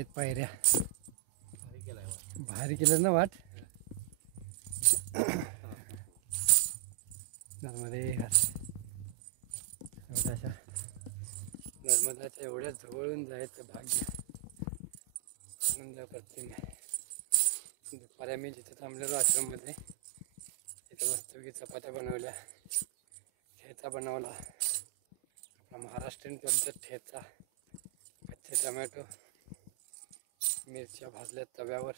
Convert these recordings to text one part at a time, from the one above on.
आहेत पायऱ्या भारी केलं ना वाट नर्मदे हर एवढ्याशा नर्मदाच्या एवढ्या जवळून जायचं भाग्य आनंद प्रतिम आहे. दुपारी आम्ही जिथं थांबलेलो आश्रममध्ये तिथं मस्तपैकी चपात्या बनवल्या, ठेचा बनवला, आपला महाराष्ट्रीयन पद्धत ठेचा, कच्चे टमॅटो, मिरच्या भाजल्या तव्यावर,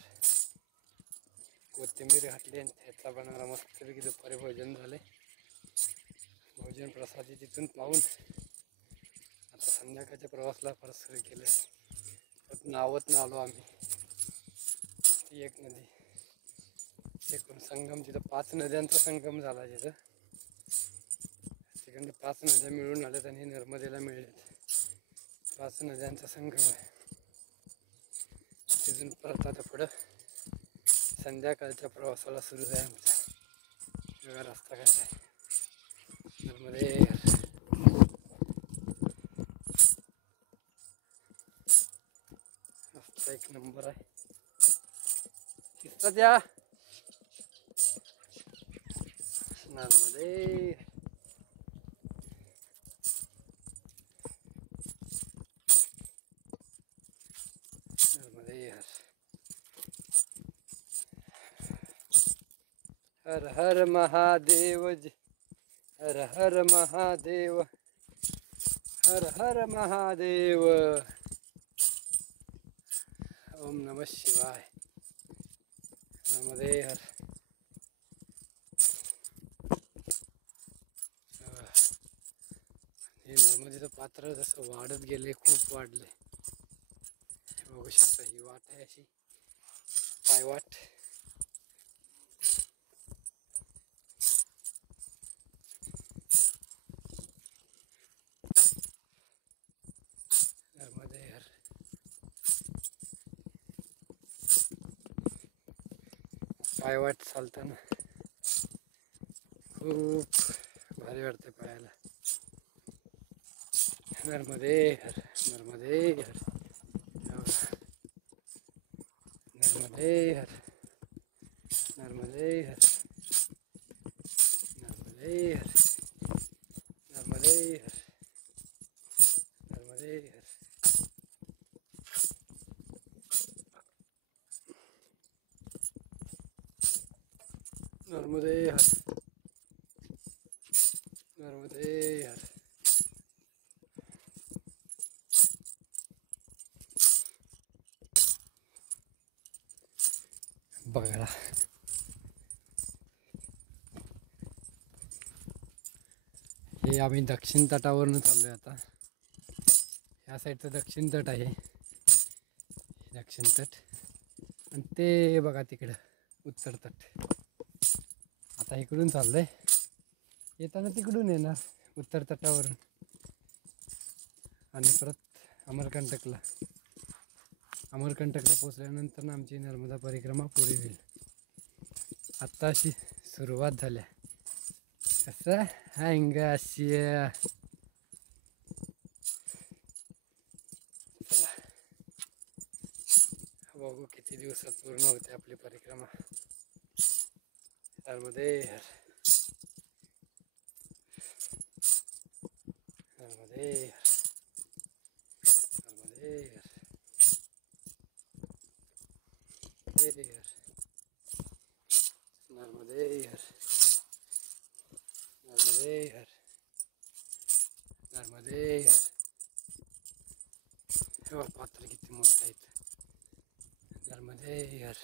कोथिंबीर घातली आणि ठेचा बनवला. मस्तपैकी दुपारी भोजन झाले. भोजन प्रसादी तिथून पाहून आता संध्याकाळच्या प्रवासाला परत सुरू केलं. परत नावतनं आलो आम्ही. ती एक नदी एकूण संगम, तिथं 5 नद्यांचा संगम झाला. तिथं तिकडनं 5 नद्या मिळून आल्यात आणि नर्मदेला मिळल्यात. 5 नद्यांचा संगम आहे. तिथून परत आता पुढं संध्याकाळच्या प्रवासाला सुरू आहे आमचा. वेगळा रस्ता कसा आहे नर्मदे रस्ता एक नंबर आहे. किस्सा द्या नर्मदे नर्मदे हर हर महादेव हर हर महादेव हर हर महादेव. ओम नमः शिवाय. नर्मदे हर. हे नर्मदेचं पात्र जसं वाढत गेले, खूप वाढले. बघू शकता ही वाट आहे अशी पायवाट. नर्मदे हर. पायवाट चालताना खूप भारी वाटते पायाला. नर्मदे हर नर्मदे हर नर्मदे हर नर्मदे हर नर्मदे हर नर्मदे हर नर्मदे हर. नर्मदे हर नर्मदे हर. बघा हे आम्ही दक्षिण तटावरून चाललोय आता. ह्या साईडचं दक्षिण तट आहे, दक्षिण तट. आणि ते बघा तिकडं उत्तर तट. आता इकडून चाललंय, येताना तिकडून येणार उत्तर तटावरून आणि परत अमरकंटकला पोचल्यानंतर आमची नर्मदा परिक्रमा पुरी होईल. आत्ता अशी सुरुवात झाल्या. कसं हँग अशी बघू किती दिवसात पूर्ण होते आपली परिक्रमा. नर्मदे हर नर्मदे हर नर्मदे हर नर्मदे हर नर्मदे हर नर्मदे हर. हे पात्र किती मोठं आहेत. नर्मदे हर.